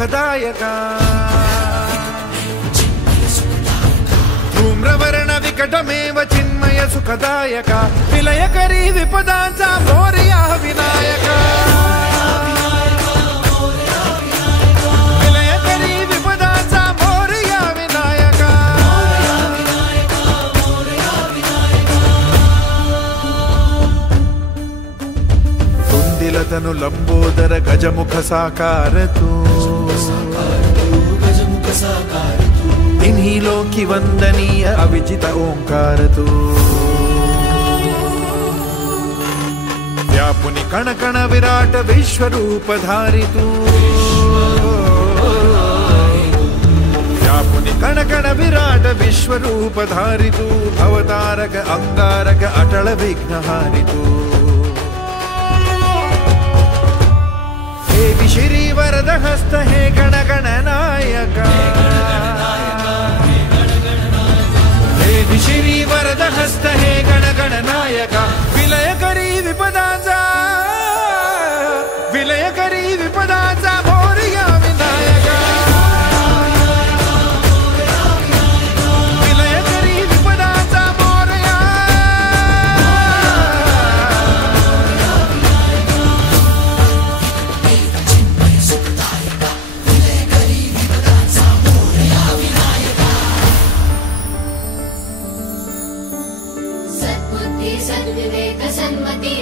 सुखदायका धूम्रवर्ण विकटमेव चिन्मय सुखदायका विलयकरी विपदांचा मोरया विनायका विलयकरी विपदांचा मोरया विनायका कुंदिलतनु लंबोदर गजमुख साकार तू तिन्ही लोकी वंदनीय अविजित ओंकार तू व्यापुनि कण कण विराट विश्वरूपधारी तू व्यापुनि कण कण विराट विश्वरूपधारी तू भवतारक अंगारक अटल विघ्नहारी तू हे श्री वरद हस्त हे गण गण नायका हे श्री वरद हस्त हे गण गण नायका विलयकरी विपदांचा मोरया विनायका विलयकरी विपदांचा मोरया सद्बुद्धि सद्विवेक सन्मति